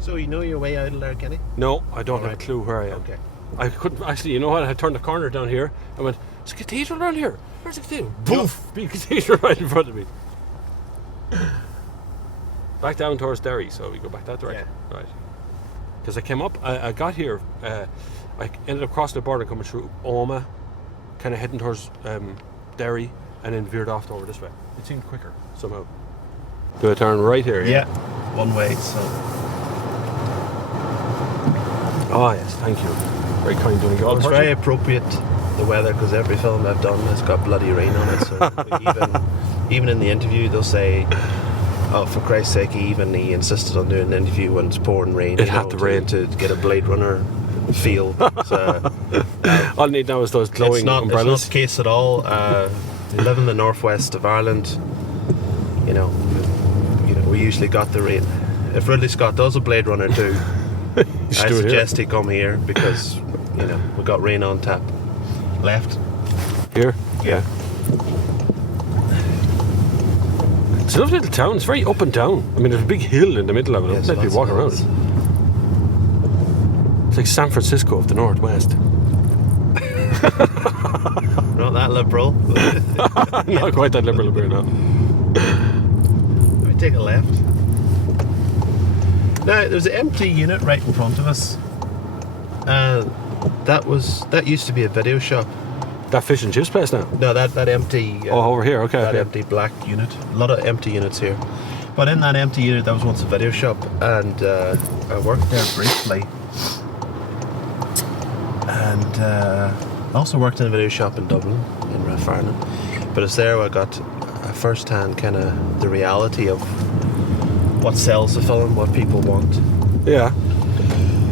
So you know your way out of Letterkenny? No, I don't have a clue where I am. Okay. I couldn't actually. You know what? I turned the corner down here. I went, "There's a cathedral around here. Where's the cathedral?" Boof! Big cathedral right in front of me. Back down towards Derry, so we go back that direction, right? Because I came up. I got here. I ended up crossing the border, coming through Oma, kind of heading towards Derry, and then veered off over this way. It seemed quicker somehow. Do I turn right here? Yeah, one way. So. Oh yes, thank you. Very kind of you. It's very appropriate, the weather, because every film I've done has got bloody rain on it. So even in the interview, they'll say, "Oh, for Christ's sake!" He insisted on doing an interview when it's pouring rain. It had to rain to get a Blade Runner feel. So, all I need now is those glowing umbrellas. It's not the case at all. We live in the northwest of Ireland. You know, we usually got the rain. If Ridley Scott does a Blade Runner 2, I suggest he come here because we got rain on tap. Left. Here? Yeah. It's a lovely little town. It's very up and down. I mean, there's a big hill in the middle of it. Yes, Let me walk around it. It's like San Francisco of the Northwest. Not that liberal. Not quite that liberal, no. We take a left. Now, there's an empty unit right in front of us. That used to be a video shop. That fish and chips place now? No, that empty... over here, okay. That empty black unit. A lot of empty units here. But in that empty unit, that was once a video shop, and I worked there briefly. And I also worked in a video shop in Dublin, in Rathfarnham. But it's there where I got a first-hand kind of the reality of what sells the film, what people want. Yeah.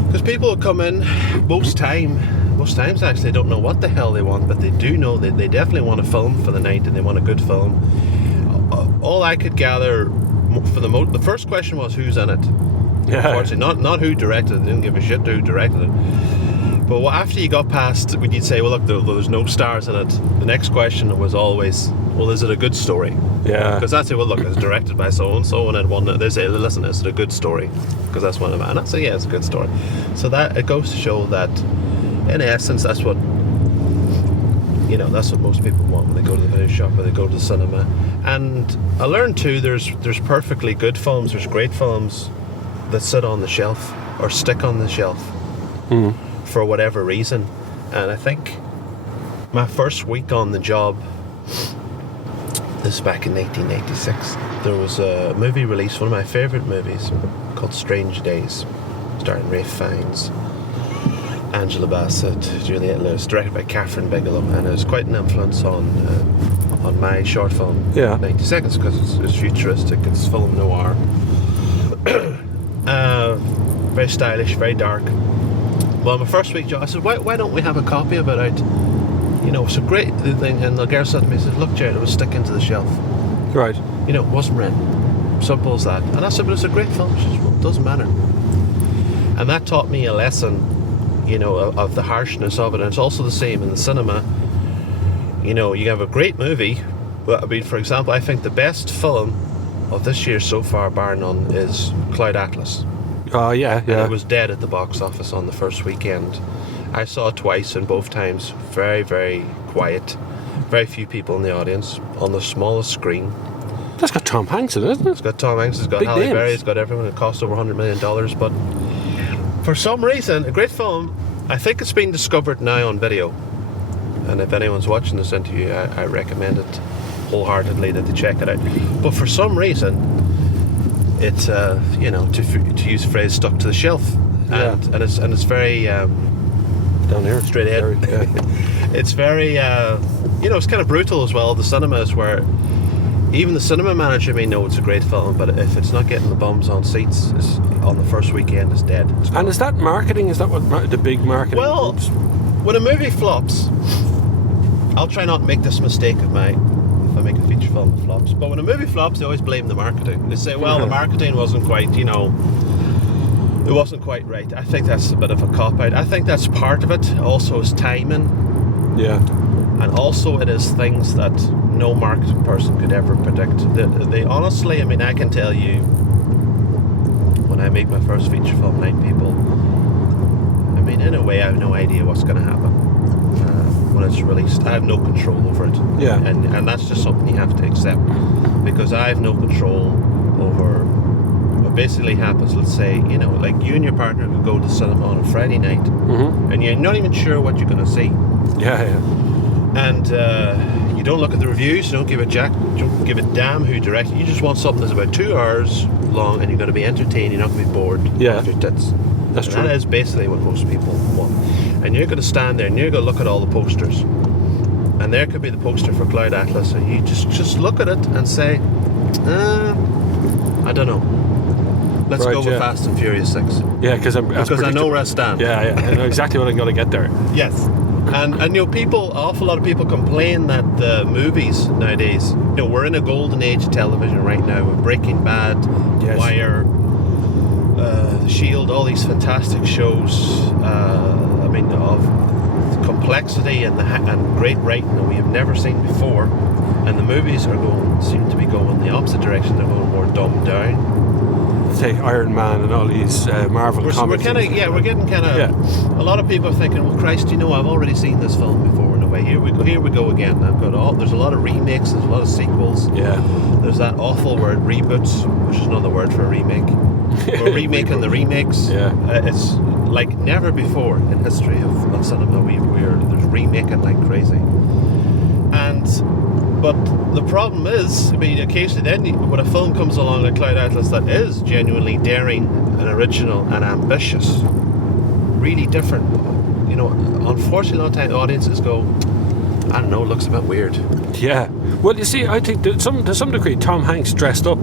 Because people come in most times actually don't know what the hell they want, but they do know that they definitely want a film for the night and they want a good film. All I could gather for the first question was who's in it. Yeah. Unfortunately, not who directed it. Didn't give a shit who directed it. But after you got past, when you'd say, well, look, there's no stars in it, the next question was always, well, is it a good story? Yeah. Because I'd say, well, look, it's directed by so-and-so, and then they say, listen, is it a good story? Because that's one of them. And I'd say, yeah, it's a good story. So that, it goes to show that, in essence, that's what most people want when they go to the video shop or they go to the cinema. And I learned too, there's perfectly good films, there's great films that sit on the shelf or stick on the shelf for whatever reason. And I think my first week on the job, this is back in 1986, there was a movie released, one of my favourite movies, called Strange Days, starring Ralph Fiennes, Angela Bassett, Juliette Lewis, directed by Catherine Bigelow, and it was quite an influence on my short film, 90 Seconds, because it's futuristic, it's film noir, very stylish, very dark. Well, my first week job, I said, why don't we have a copy of it out? It's a great thing, and the girl said to me, look, Gerard, it was sticking to the shelf. Right. It wasn't written. Simple as that. And I said, but it's a great film. She said, well, it doesn't matter. And that taught me a lesson, of the harshness of it. And it's also the same in the cinema. You have a great movie. Well, I mean, for example, I think the best film of this year so far, bar none, is Cloud Atlas. Oh, yeah. And it was dead at the box office on the first weekend. I saw it twice, and both times very, very quiet. Very few people in the audience, on the smallest screen. That's got Tom Hanks in it, isn't it? It's got Tom Hanks, it's got Halle Berry, it's got everyone. It cost over $100 million, but for some reason, a great film. I think it's been discovered now on video, and if anyone's watching this interview, I recommend it wholeheartedly that they check it out. But for some reason, it's to use a phrase, stuck to the shelf, and it's very down here, straight ahead. It's very it's kind of brutal as well. The cinema is where even the cinema manager may know it's a great film, but if it's not getting the bums on seats on the first weekend, it's dead. And is that marketing? Is that what the big marketing? Well, groups? When a movie flops, I'll try not to make this mistake if I make a feature film that flops. But when a movie flops, they always blame the marketing. They say, well, the marketing wasn't quite, it wasn't quite right. I think that's a bit of a cop-out. I think that's part of it. Also, is timing. Yeah. And also, it is things that no marketing person could ever predict. They honestly, I mean, I can tell you, when when I make my first feature film, Night People, I mean, in a way, I have no idea what's going to happen when it's released. I have no control over it. Yeah. And that's just something you have to accept, because I have no control over what basically happens. Let's say, you know, like you and your partner could go to the cinema on a Friday night, and you're not even sure what you're going to see. Yeah. And you don't look at the reviews, you don't give a damn who directed. You just want something that's about 2 hours long, and you're going to be entertained. You're not going to be bored. Yeah. Off your tits. That's true. That is basically what most people want. And you're going to stand there and you're going to look at all the posters, and there could be the poster for Cloud Atlas, and you just look at it and say, I don't know. Let's go with Fast and Furious 6. Yeah, because I know where I stand. Yeah, I know exactly what I'm going to get there. Yes. And you know, an awful lot of people complain that the movies nowadays, you know, we're in a golden age of television right now with Breaking Bad, Yes. Wire, The Shield, all these fantastic shows. I mean, of complexity and great writing that we have never seen before. And the movies seem to be going the opposite direction. They're going more dumbed down. Take Iron Man and all these Marvel comics. We're getting kind of. Yeah. A lot of people are thinking, well, Christ, you know, I've already seen this film before. In a way, here we go again. There's a lot of remakes. There's a lot of sequels. Yeah. There's that awful word reboots, which is another word for a remake. We're remaking the remakes. Yeah. It's like never before in history of cinema. There's remaking like crazy. But the problem is, I mean, occasionally then when a film comes along like Cloud Atlas that is genuinely daring and original and ambitious, really different, you know, unfortunately a lot of time audiences go, I don't know, it looks a bit weird. Yeah. Well, you see, I think to some degree Tom Hanks dressed up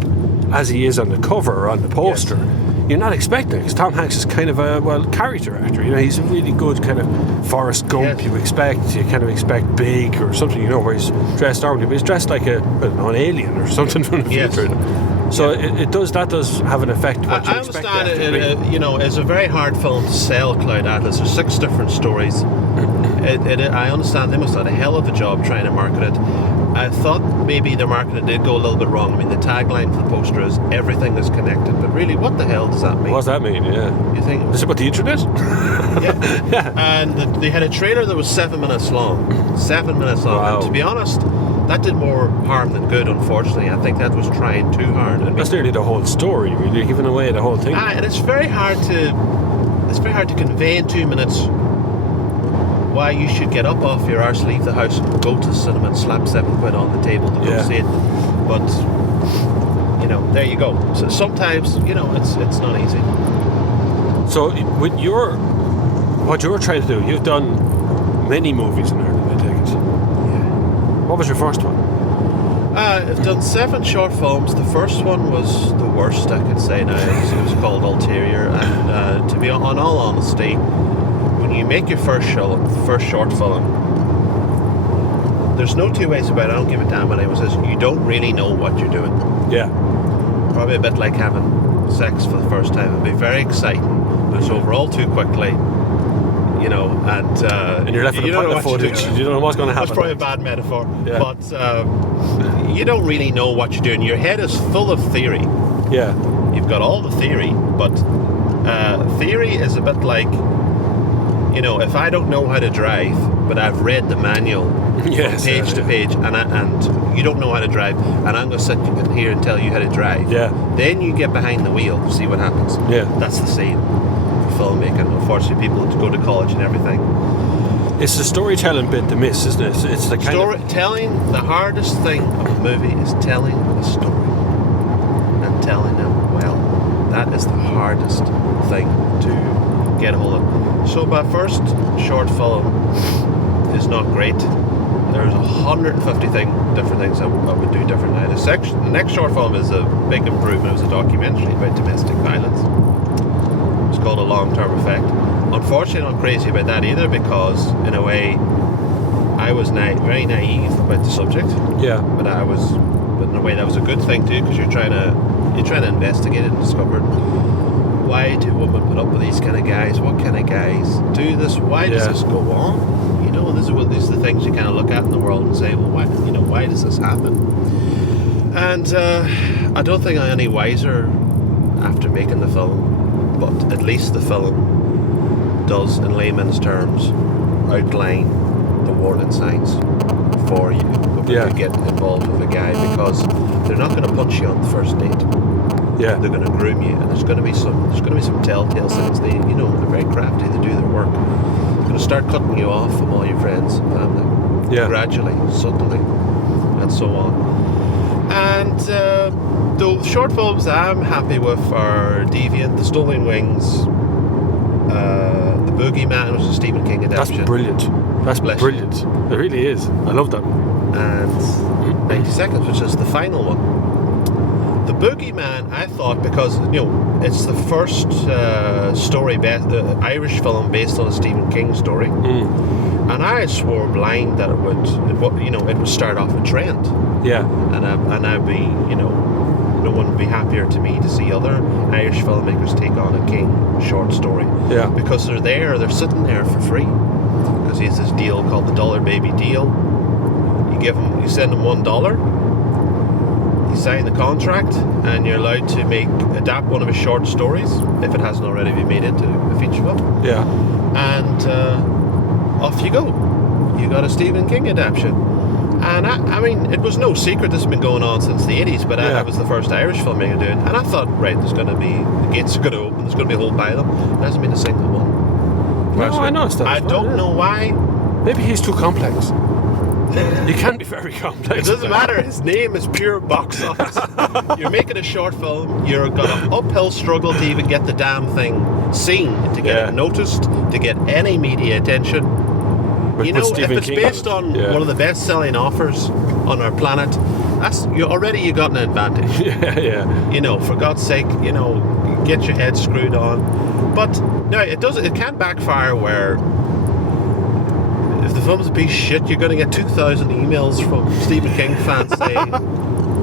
as he is on the cover or on the poster. Yes. You're not expecting it, because Tom Hanks is kind of a character actor. You know, he's a really good kind of Forrest Gump. Yes. You kind of expect big or something. You know, where he's dressed normally, but he's dressed like an alien or something from the future. So it does have an effect. I understand it. You know, it's a very hard film to sell. Cloud Atlas. There's 6 different stories. I understand they must have had a hell of a job trying to market it. I thought maybe their marketing did go a little bit wrong. I mean, the tagline for the poster is "Everything is connected," but really, what the hell does that mean? What does that mean? Yeah, you think is it about the internet? Yeah. And they had a trailer that was 7 minutes long. 7 minutes long. Wow. And to be honest, that did more harm than good. Unfortunately, I think that was trying too hard. That's nearly the whole story. Really, giving away the whole thing. And it's very hard to convey in 2 minutes why you should get up off your arse, leave the house, go to the cinema and slap £7 on the table to go see it. But, you know, there you go. So sometimes, you know, it's not easy. So with what you're trying to do, you've done many movies in Ireland, I take it. Yeah. What was your first one? I've done 7 short films. The first one was the worst, I could say now. It was called Ulterior. And to be on all honesty, when you make your first short film, there's no two ways about it. I don't give a damn what anyone says. You don't really know what you're doing. Yeah. Probably a bit like having sex for the first time. It'd be very exciting, but it's over all too quickly. You know, and you're left with a pile of footage. You don't know what's going to happen. That's probably a bad metaphor. Yeah. But you don't really know what you're doing. Your head is full of theory. Yeah. You've got all the theory, but theory is a bit like, you know, if I don't know how to drive, but I've read the manual from page to page, and you don't know how to drive, and I'm going to sit here and tell you how to drive. Yeah. Then you get behind the wheel, see what happens. Yeah. That's the same for filmmaking. Unfortunately, people go to college and everything. It's the storytelling bit to miss, isn't it? It's the kind storytelling. The hardest thing of a movie is telling a story and telling it well. That is the hardest thing to get a hold of. So my first short film is not great. There's 150 different things I would do different now. The next short film is a big improvement. It was a documentary about domestic violence. It's called A Long-Term Effect. Unfortunately, I'm not crazy about that either, because in a way I was very naive about the subject. Yeah. But in a way that was a good thing too, because you're trying to investigate and discover, why do women put up with these kind of guys? What kind of guys do this? Why does this go on? You know, these are the things you kind of look at in the world and say, well, why does this happen? And I don't think I'm any wiser after making the film, but at least the film does, in layman's terms, outline the warning signs for you before you get involved with a guy, because they're not going to punch you on the first date. Yeah. They're going to groom you, and there's going to be some telltale signs. They're very crafty. They do their work. They're going to start cutting you off from all your friends and family, gradually, subtly, and so on. And the short films I'm happy with are Deviant, The Stolen Wings, The Boogeyman, which is a Stephen King adaptation. That's brilliant. That's brilliant. It really is. I love that. And 90 Seconds, which is the final one. The Boogeyman, I thought, because it's the first the Irish film based on a Stephen King story, and I swore blind that it would start off a trend. Yeah, and I'd be no one would be happier to me to see other Irish filmmakers take on a King short story. Yeah, because they're sitting there for free, because he has this deal called the Dollar Baby deal. You send him $1. You sign the contract, and you're allowed to adapt one of his short stories if it hasn't already been made into a feature film. Yeah, and off you go. You got a Stephen King adaptation, and I mean, it was no secret this has been going on since the 80s. But I was the first Irish filmmaker doing, and I thought, right, the gates are going to open. There's going to be a whole pile of them. There hasn't been a single one. No, I know. I don't know why. Maybe he's too complex. He can be very complex. It doesn't matter. His name is pure box office. You're making a short film. You're got an uphill struggle to even get the damn thing seen, to get it noticed, to get any media attention. But if it's based on one of the best-selling offers on our planet, you got an advantage. For God's sake, get your head screwed on. But no, it can backfire where, if the film's a piece of shit, you're going to get 2,000 emails from Stephen King fans saying,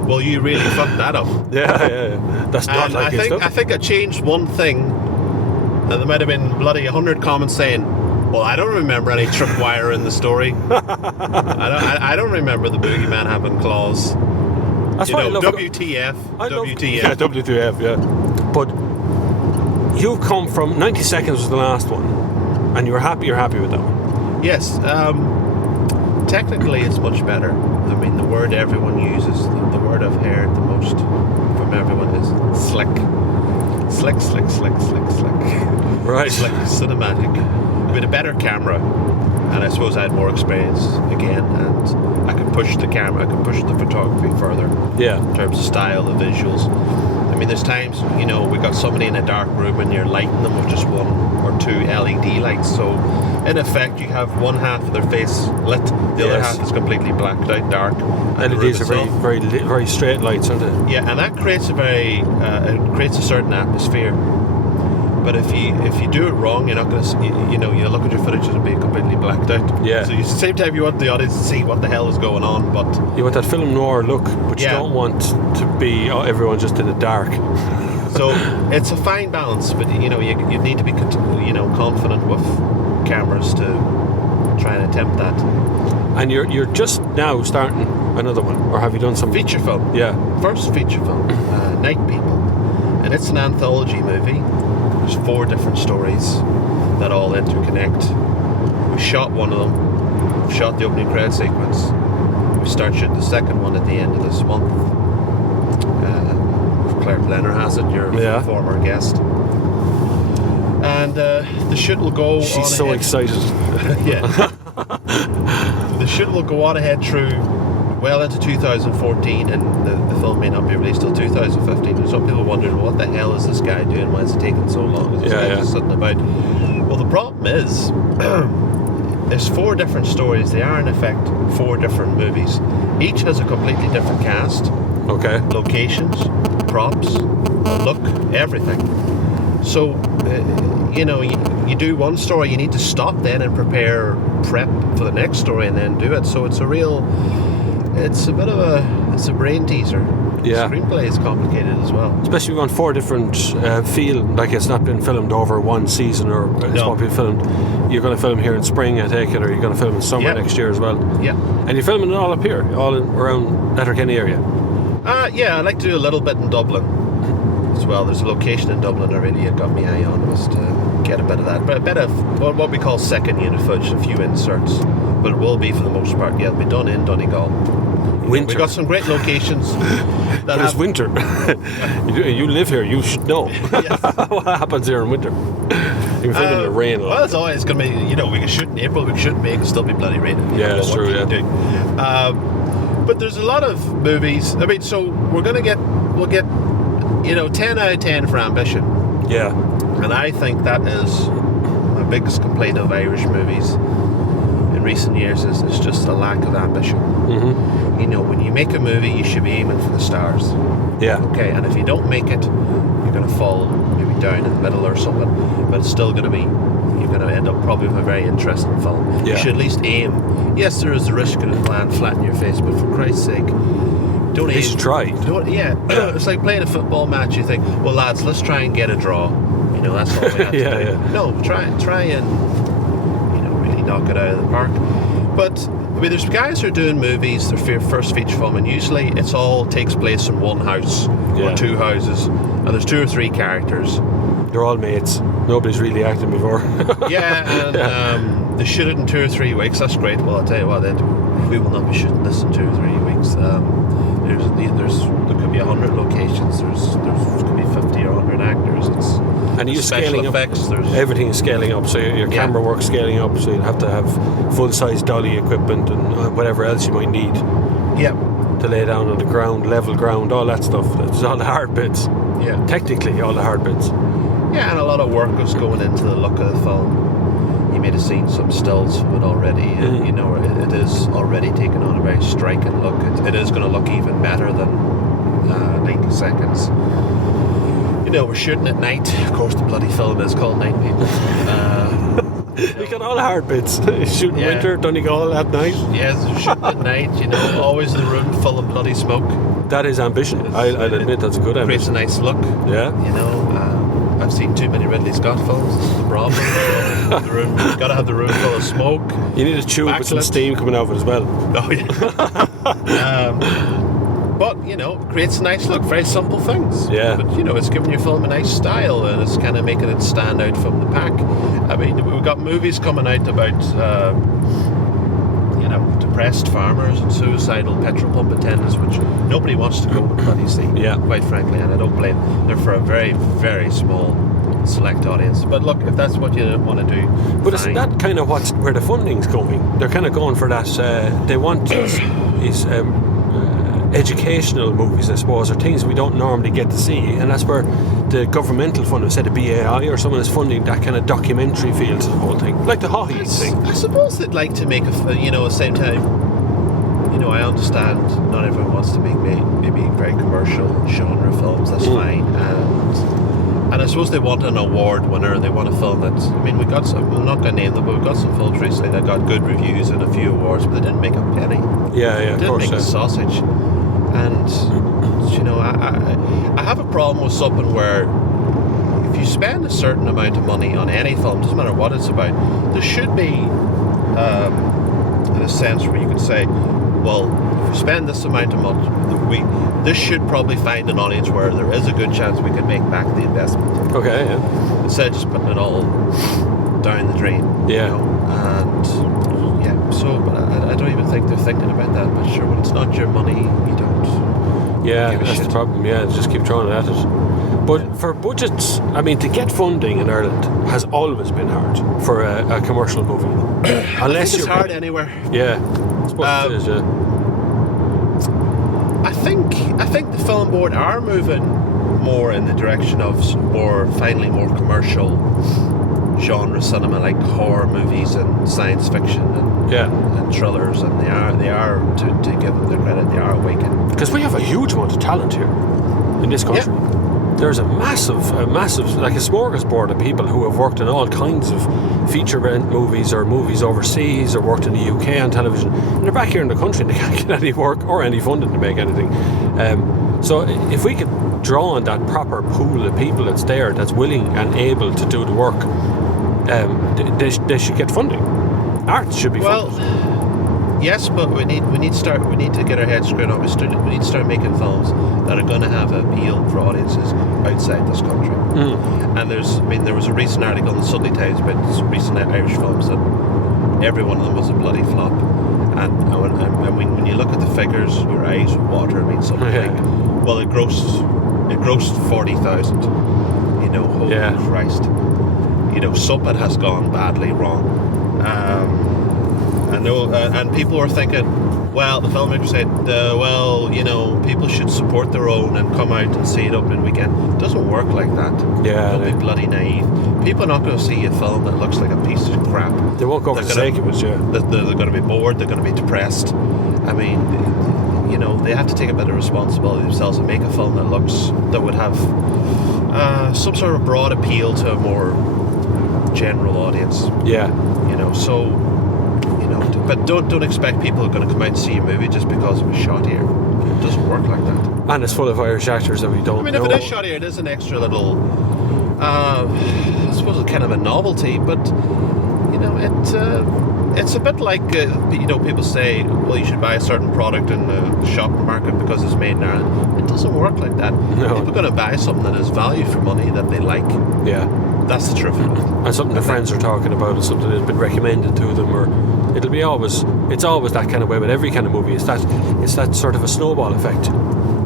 well, you really fucked that up. Yeah. That's not like his stuff. I think I changed one thing, and there might have been bloody 100 comments saying, well, I don't remember any tripwire in the story. I don't remember the Boogeyman having claws. That's why I love WTF. WTF. Yeah, WTF, yeah. But you've come from 90 Seconds was the last one, and you're happy with that one. Yes, technically it's much better. I mean, the word everyone uses, the word I've heard the most from everyone is slick. Slick. Right. Slick, cinematic. With a better camera, and I suppose I had more experience again, and I could push the camera, I could push the photography further. Yeah. In terms of style, the visuals. I mean, there's times, we got somebody in a dark room and you're lighting them with just one or two LED lights, so in effect you have one half of their face lit, the other half is completely blacked out, dark. LEDs are very straight lights, aren't they? Yeah, and that creates a certain atmosphere. But if you do it wrong, you're not going to, you look at your footage, it'll be completely blacked out. Yeah. So at the same time, you want the audience to see what the hell is going on, but you want that film noir look, but you don't want to be everyone just in the dark. So it's a fine balance, but you need to be confident with cameras to try and attempt that. And you're just now starting another one, or have you done some feature film? Yeah, first feature film, Night People, and it's an anthology movie. There's 4 different stories that all interconnect. We shot one of them. We shot the opening credit sequence. We start shooting the second one at the end of this month. Claire Blenner has it, your former guest. And the shoot will go on. She's so excited. Yeah. The shoot will go on ahead through well into 2014, and the film may not be released till 2015. And some people wondering, what the hell is this guy doing? Why is it taking so long? Is this guy just sitting about? Well, the problem is there's 4 different stories. They are in effect 4 different movies. Each has a completely different cast. Okay. Locations, props, look, everything. So you do one story, you need to stop then and prep for the next story and then do it. So it's a brain teaser. Yeah. The screenplay is complicated as well. Especially on 4 different feel, like it's not been filmed over one season, or it's not been filmed. You're going to film here in spring, I take it, or you're going to film in summer next year as well. Yeah. And you're filming it all up here, around Letterkenny area. I like to do a little bit in Dublin. as well. There's a location in Dublin already. It got me eye on was to get a bit of that, but a bit of what we call second unit footage, a few inserts, but it will be for the most part. Yeah, it'll be done in Donegal. Winter. We got some great locations. But it's winter. You live here. You should know what happens here in winter. You can film in the rain. Well, it's always going to be. We can shoot in April. We can shoot in May. It can still be bloody raining. Yeah, that's true. Yeah. But there's a lot of movies. I mean, so we'll get 10 out of 10 for ambition. Yeah. And I think that is my biggest complaint of Irish movies in recent years is just a lack of ambition. Mm-hmm. When you make a movie, you should be aiming for the stars. Yeah. Okay, and if you don't make it, you're going to fall maybe down in the middle or something. But it's still going to be, you're going to end up probably with a very interesting film. Yeah. You should at least aim. Yes, there is a risk of it land flat in your face, but for Christ's sake, don't aim. They should try. It's like playing a football match. You think, well, lads, let's try and get a draw. That's all we have to do. Yeah. No, try and really knock it out of the park. But I mean, there's guys who are doing movies, their first feature film, and usually it's all takes place in one house or two houses, and there's 2 or 3 characters. They're all mates. Nobody's really acted before. And they shoot it in 2 or 3 weeks. That's great. Well, I'll tell you what, we will not be shooting this in 2 or 3 weeks. There could be 100 locations. There could be 50 or 100 acters. And you're scaling effects, up. Everything is scaling up. So your camera work's scaling up. So you'll have to have full-size dolly equipment and whatever else you might need. Yeah. To lay down on the ground, level ground, all that stuff. That's all the hard bits. Yeah. Technically, all the hard bits. Yeah, and a lot of work was going into the look of the film. You may have seen some stills of it already. It is already taken on a very striking look. It is going to look even better than 90 seconds. We're shooting at night. Of course, the bloody film is called Night People. You got all the hard bits. Shooting winter, Donegal at night. Yes, shooting at night. Always the room full of bloody smoke. That is ambition. I'll admit that's a good ambition. Creates a nice look. Yeah. I've seen too many Ridley Scott films. This is the problem. You've got to have the room full of smoke. You need a tube with some steam coming out of it as well. Oh yeah. But it creates a nice look. Very simple things. Yeah. But it's giving your film a nice style, and it's kind of making it stand out from the pack. I mean, we've got movies coming out about depressed farmers and suicidal petrol pump attendants, which nobody wants to go to bloody see. Yeah. Quite frankly, and I don't blame them. They're for a very, very small select audience. But look, if that's what you want to do, but isn't that kind of where the funding's going? They're kind of going for that. They want these educational movies, I suppose, or things we don't normally get to see, and that's where the governmental funding, say the BAI or someone is funding that kind of documentary feel to the whole thing, like the Hawkeye thing. I suppose they'd like to make at the same time. I understand not everyone wants to make maybe very commercial genre films. That's fine, and I suppose they want an award winner. They want a film that's. I mean, we got some. I'm not going to name them, but we got some films recently that got good reviews and a few awards, but they didn't make a penny. Yeah, they didn't make a sausage. And I have a problem with something where if you spend a certain amount of money on any film, doesn't matter what it's about, there should be in a sense where you could say, well, if we spend this amount of money, this should probably find an audience where there is a good chance we can make back the investment. Okay, yeah. Instead of just putting it all down the drain. Yeah. But I don't even think they're thinking about that. But sure, when it's not your money, you don't. Yeah, that's the problem. Yeah, just keep throwing it at it. But for budgets, I mean, to get funding in Ireland has always been hard for a commercial movie. Unless it's hard anywhere. Yeah, I suppose it is. Yeah. I think the film board are moving more in the direction of finally more commercial genre cinema, like horror movies and science fiction and thrillers, and they are to give them their credit, they are awakening. Because we have a huge amount of talent here in this country. Yeah. There's a massive, like a smorgasbord of people who have worked in all kinds of feature-length movies or movies overseas or worked in the UK on television, and they're back here in the country and they can't get any work or any funding to make anything. So if we could draw on that proper pool of people that's there, that's willing and able to do the work, they should get funding. Art should be funded. Yes, but we need to get our heads screwed on. We need to start making films that are going to have appeal for audiences outside this country. And there was a recent article in the Sunday Times about some recent Irish films that every one of them was a bloody flop. And when you look at the figures, your eyes would water. I mean, something like, well, it grossed 40,000. You know, holy Christ. You know, something has gone badly wrong. I know, and people were thinking, well, the filmmaker said, well, you know, people should support their own and come out and see it opening weekend. It doesn't work like that. Yeah. Don't be bloody naive. People are not going to see a film that looks like a piece of crap. They won't go for the sake of it, They're going to be bored, they're going to be depressed. I mean, you know, they have to take a bit of responsibility themselves and make a film that would have some sort of broad appeal to a more general audience. Yeah. You know, so, you know, but don't expect people are going to come out and see a movie just because it was shot here. It doesn't work like that. And it's full of Irish actors that we don't know. If it is shot here, it is an extra little, I suppose it's kind of a novelty, but, you know, it's a bit like, you know, people say, well, you should buy a certain product in the shopping market because it's made in Ireland. It doesn't work like that. No. People are going to buy something that has value for money that they like. Yeah. That's the truth of it. And something their friends are talking about, or something that's been recommended to them, or it's always that kind of way with every kind of movie. It's that sort of a snowball effect.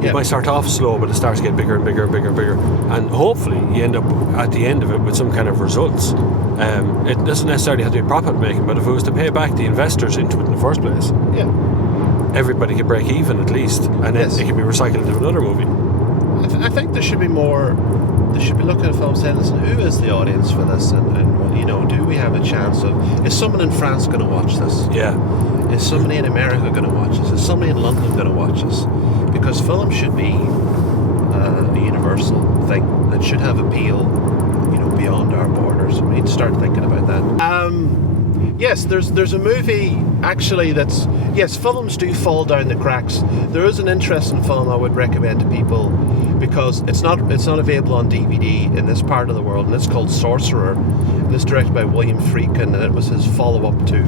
It might start off slow, but it starts getting bigger and bigger and bigger and bigger, and hopefully you end up at the end of it with some kind of results. It doesn't necessarily have to be profit making, but if it was to pay back the investors into it in the first place, everybody could break even at least, and then it can be recycled into another movie. I think there should be more. They should be looking at films saying, listen, who is the audience for this? And you know, do we have a chance of... Is someone in France going to watch this? Yeah. Is somebody in America going to watch this? Is somebody in London going to watch this? Because film should be a universal thing. It should have appeal, you know, beyond our borders. We need to start thinking about that. Yes, there's a movie actually that's... Yes, films do fall down the cracks. There is an interesting film I would recommend to people because it's not available on DVD in this part of the world, and it's called Sorcerer, and it's directed by William Friedkin, and it was his follow-up to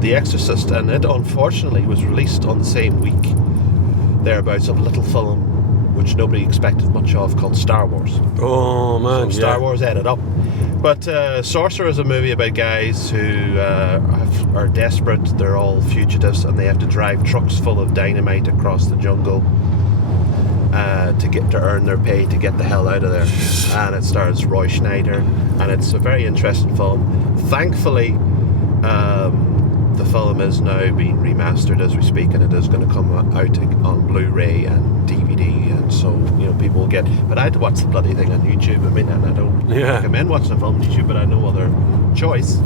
The Exorcist, and it unfortunately was released on the same week thereabouts of a little film which nobody expected much of called Star Wars. Oh man, so Star Wars ate it up. But Sorcerer is a movie about guys who are desperate. They're all fugitives, and they have to drive trucks full of dynamite across the jungle to earn their pay to get the hell out of there. And it stars Roy Schneider, and it's a very interesting film. Thankfully, the film is now being remastered as we speak, and it is going to come out on Blu-ray and DVD, and so, you know, people will get... But I had to watch the bloody thing on YouTube. I mean, and I don't recommend watching a film on YouTube, but I had no other choice.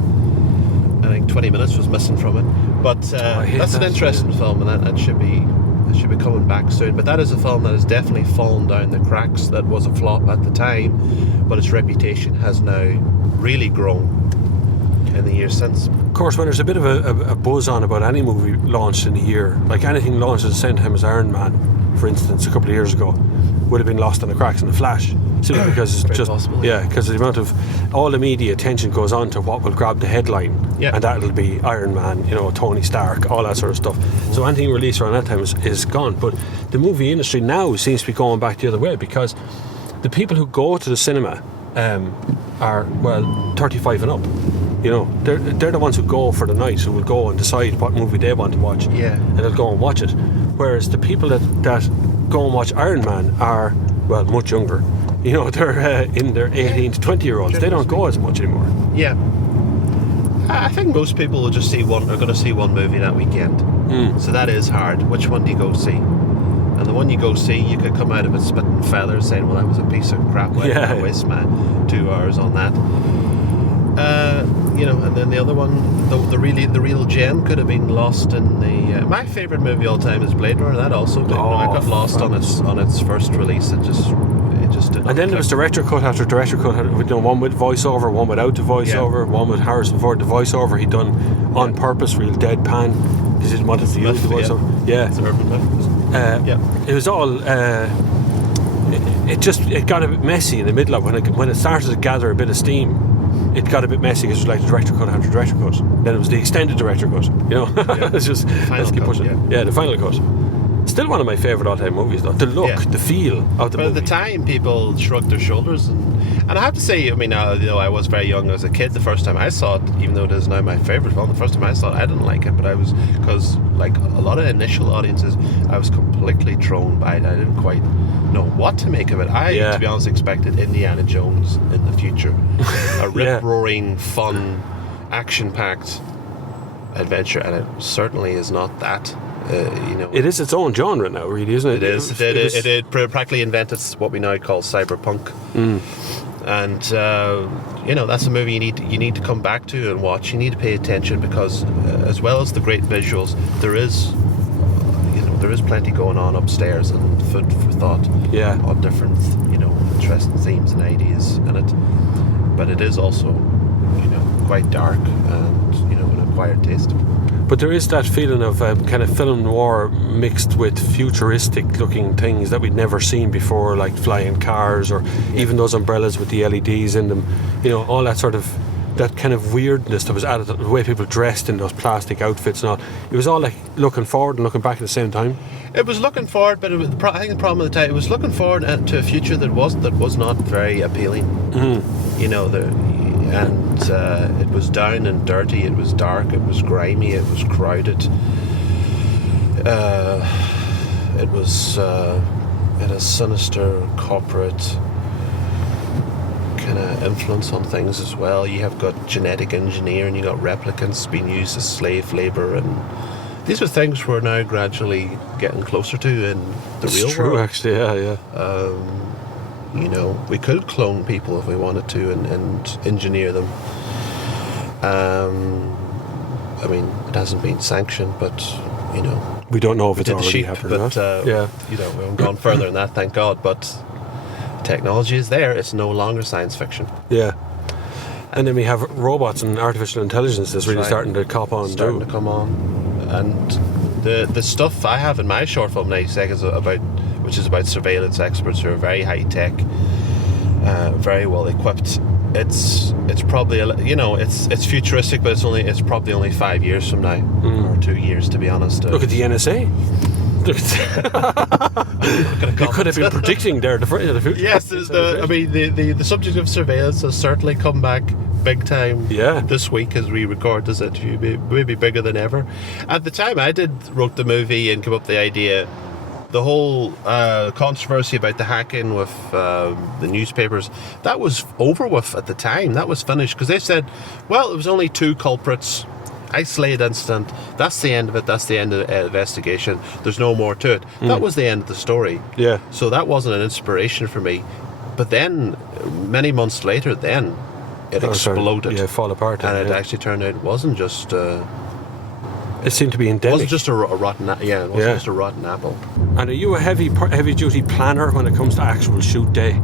I think 20 minutes was missing from it, but that's an interesting film, and that should be coming back soon. But that is a film that has definitely fallen down the cracks. That was a flop at the time, but its reputation has now really grown in the years since. Of course, when there's a bit of a buzz on about any movie launched in a year, like anything launched at the same time as Iron Man, for instance, a couple of years ago, would have been lost in the cracks in a flash. Simply because it's just possible, because the amount of all the media attention goes on to what will grab the headline, and that'll be Iron Man, you know, Tony Stark, all that sort of stuff. So anything released around that time is gone. But the movie industry now seems to be going back the other way, because the people who go to the cinema are 35 and up. You know, they're the ones who go for the night, who will go and decide what movie they want to watch, and they'll go and watch it. Whereas the people that go and watch Iron Man are much younger. You know, they're in their 18 to 20-year-olds. They don't go as much anymore. Yeah. I think most people will just are going to see one movie that weekend. So that is hard. Which one do you go see? And the one you go see, you could come out of it spitting feathers, saying, well, that was a piece of crap. Why did I waste my 2 hours on that? You know, and then the other one, the real gem could have been lost in the... my favourite movie all time is Blade Runner. That also did. I got lost on its first release. It just didn't. And then there was director cut after director cut. You know, one with voiceover, one without the voiceover, one with Harrison Ford. The voiceover he'd done on purpose, real deadpan, because he didn't want to use the voiceover. It's urban myth. It was all... it got a bit messy in the middle of when it started to gather a bit of steam. it got a bit messy because it was like the director cut after director cut. Then it was the extended director cut. It's just Final keep cut, pushing. Yeah, the final cut. Still one of my favourite all-time movies, though. The look, the feel of the movie. But at the time, people shrugged their shoulders, and I have to say, I mean, I was very young as a kid. The first time I saw it, even though it is now my favourite film, the first time I saw it, I didn't like it, but I was, because like a lot of initial audiences, I was completely thrown by it. I didn't quite know what to make of it. To be honest, expected Indiana Jones in the future, a rip-roaring, fun, action-packed adventure, and it certainly is not that. It is its own genre now, really, isn't it? It is. It practically invented what we now call cyberpunk, and that's a movie you need to come back to and watch. You need to pay attention because, as well as the great visuals, there is plenty going on upstairs and food for thought. Yeah. On different interesting themes and ideas in it, but it is also quite dark and an acquired taste. But there is that feeling of kind of film noir mixed with futuristic looking things that we'd never seen before, like flying cars or even those umbrellas with the LEDs in them. All that sort of, that kind of weirdness that was added, the way people dressed in those plastic outfits and all. It was all like looking forward and looking back at the same time. It was looking forward, but I think the problem at the time, it was looking forward to a future that was not very appealing. It was down and dirty, it was dark, it was grimy, it was crowded. It had a sinister corporate kind of influence on things as well. You have got genetic engineering, you got replicants being used as slave labour, and these are things we're now gradually getting closer to in the real world. It's true, actually, yeah. We could clone people if we wanted to and engineer them. I mean, it hasn't been sanctioned, but we don't know if it's did already sheep, happened but or not. we haven't gone further than that, thank God. But technology is there; it's no longer science fiction. Yeah. And then we have robots and artificial intelligence that's really starting to come on. And the stuff I have in my short film, 90 Seconds, which is about surveillance experts who are very high tech, very well equipped. It's probably it's futuristic, but it's probably only 5 years from now, or 2 years, to be honest. Look at the NSA. You could have been predicting there the future. Yes, the subject of surveillance has certainly come back big time this week as we record this interview, maybe bigger than ever. At the time I wrote the movie and came up with the idea, the whole controversy about the hacking with the newspapers, that was over with at the time. That was finished because they said, well, it was only 2 culprits, isolated incident, that's the end of it, that's the end of the investigation, there's no more to it. That was the end of the story. Yeah. So that wasn't an inspiration for me. But then, many months later, it exploded. Yeah, fall apart. And it actually turned out it wasn't just... it seemed to be endemic. It wasn't just a rotten just a rotten apple. And are you a heavy-duty planner when it comes to actual shoot day?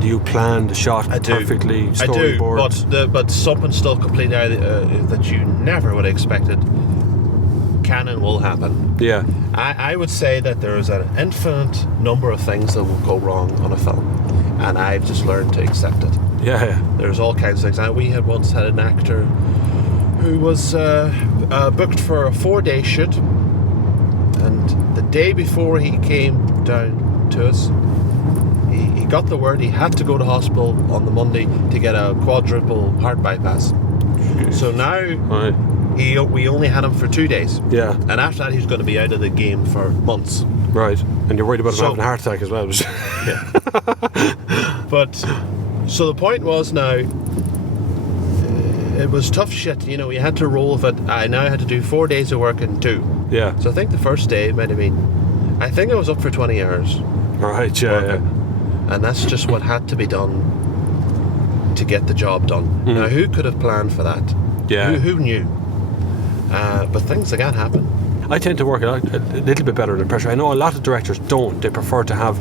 Do you plan the shot perfectly, storyboard? I do, but something still completely that you never would have expected can and will happen. Yeah. I would say that there is an infinite number of things that will go wrong on a film, and I've just learned to accept it. Yeah. There's all kinds of things. We had once had an actor who was booked for a 4-day shoot, and the day before he came down to us, he got the word he had to go to hospital on the Monday to get a quadruple heart bypass. Jeez. So now we only had him for 2 days. Yeah. And after that he's going to be out of the game for months. Right. And you're worried about him having a heart attack as well. Yeah. But so the point was now, it was tough shit. We had to roll with it. I now had to do 4 days of work in 2. Yeah. So I think the first day might have been, I think I was up for 20 hours. Right, yeah. And that's just what had to be done to get the job done. Now, who could have planned for that? Yeah. Who knew? But things like that happen. I tend to work it out a little bit better under pressure. I know a lot of directors don't. They prefer to have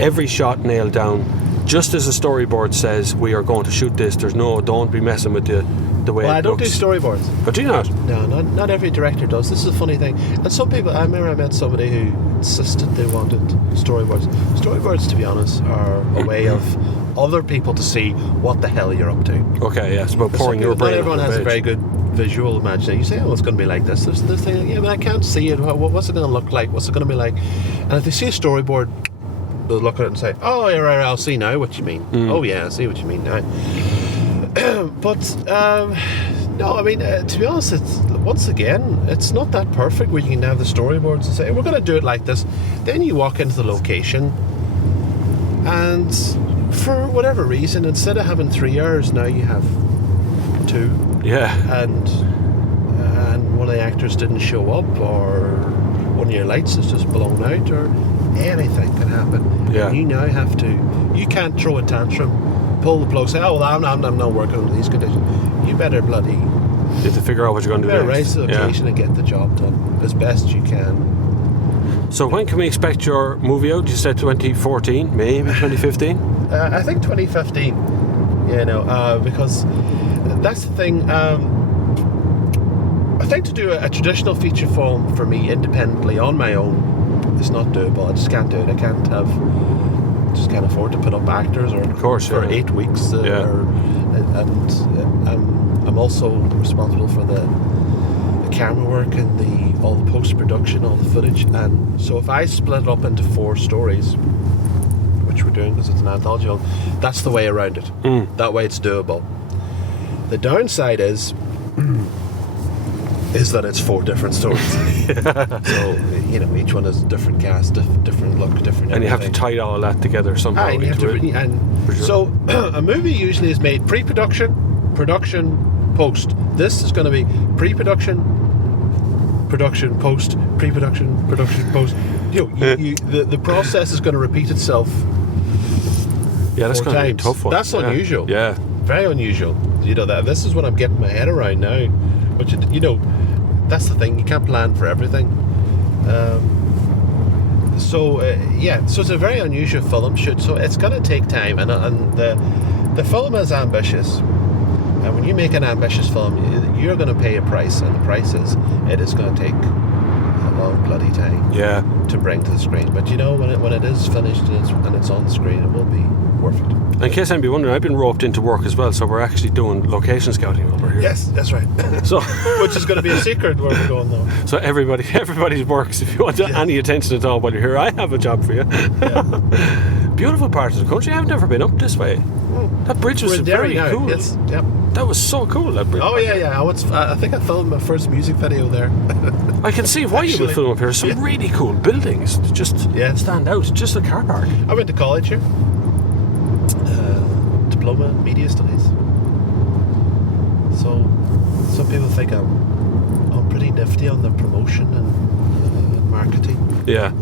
every shot nailed down. Just as a storyboard says, we are going to shoot this, don't be messing with the way it looks. Well, I don't do storyboards. But do you not? No, not every director does. This is a funny thing. And some people, I remember I met somebody who insisted they wanted storyboards. Storyboards, to be honest, are a way of other people to see what the hell you're up to. Okay, yeah, it's about pouring your brain. Not everyone on the has a page. very good visual imagination. You say, oh, it's going to be like this. There's this thing, yeah, but I can't see it. What's it going to look like? What's it going to be like? And if they see a storyboard, they'll look at it and say, oh, yeah, right, I'll see now what you mean. Oh, yeah, I see what you mean now. But, no, I mean, to be honest, once again, it's not that perfect where you can have the storyboards and say, we're going to do it like this. Then you walk into the location, and for whatever reason, instead of having 3 hours, now you have 2. Yeah. And one of the actors didn't show up, or one of your lights is just blown out, or anything can happen. Yeah. And you now have to, you can't throw a tantrum, pull the plug, say, oh, well, I'm not working under these conditions. You better bloody, You have to figure out what you're going to do. raise the occasion and get the job done as best you can. So when can we expect your movie out? You said 2014, maybe 2015? I think 2015, because that's the thing. I think to do a traditional feature film for me independently on my own is not doable. I just can't do it. I can't afford to put up actors for 8 weeks. I'm also responsible for the camera work and all the post-production, all the footage. And so if I split it up into 4 stories, which we're doing because it's an anthology film, that's the way around it. That way it's doable. The downside is that it's 4 different stories. So, each one has a different cast, different look, different And you have to everything. tie all that together somehow. So a movie usually is made pre-production, production, post. This is going to be pre-production, production, post, pre-production, production, post. The process is going to repeat itself. Yeah, that's 4 going to be a times. tough one. That's unusual. Yeah. Very unusual. That this is what I'm getting my head around now. But that's the thing. You can't plan for everything. So it's a very unusual film shoot. So it's going to take time, and the film is ambitious. And when you make an ambitious film, you're going to pay a price, and the price is it is going to take a long bloody time. Yeah. To bring to the screen. But when it is finished and it's on the screen, it will be worth it. In case anybody wondering, I've been roped into work as well, so we're actually doing location scouting over here. Yes, that's right. So, which is going to be a secret where we're going though. So everybody's works. If you want any attention at all while you're here, I have a job for you. Yeah. Beautiful part of the country. I've never been up this way. That bridge was very cool. Yes. Yep. That was so cool. That bridge. Oh yeah. I think I filmed my first music video there. I can see why you would film up here. Some really cool buildings just stand out. Just a car park. I went to college here. Diploma in Media Studies. So some people think I'm pretty nifty on the promotion and marketing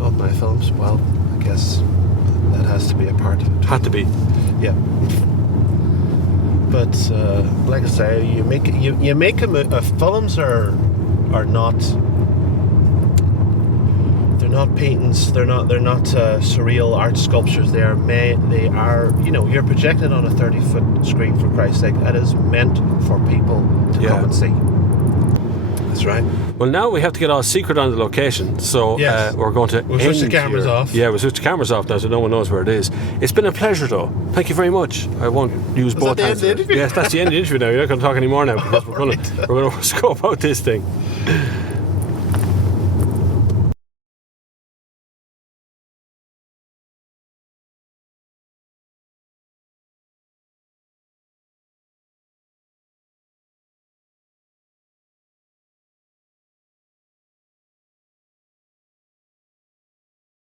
of my films. Well, I guess that has to be a part of it. Had to be. Yeah. But like I say, you make films are not. They're not paintings. They're not surreal art sculptures. They are you're projected on a 30-foot screen, for Christ's sake. That is meant for people to come and see. That's right. Well, now we have to get our secret on the location, so we're going to switch the cameras off. Yeah, we'll switch the cameras off now, so no one knows where it is. It's been a pleasure, though. Thank you very much. I won't use both hands. That the end of the interview? Yes, that's the end of the interview now. You're not going to talk anymore now because we're going to scope out this thing.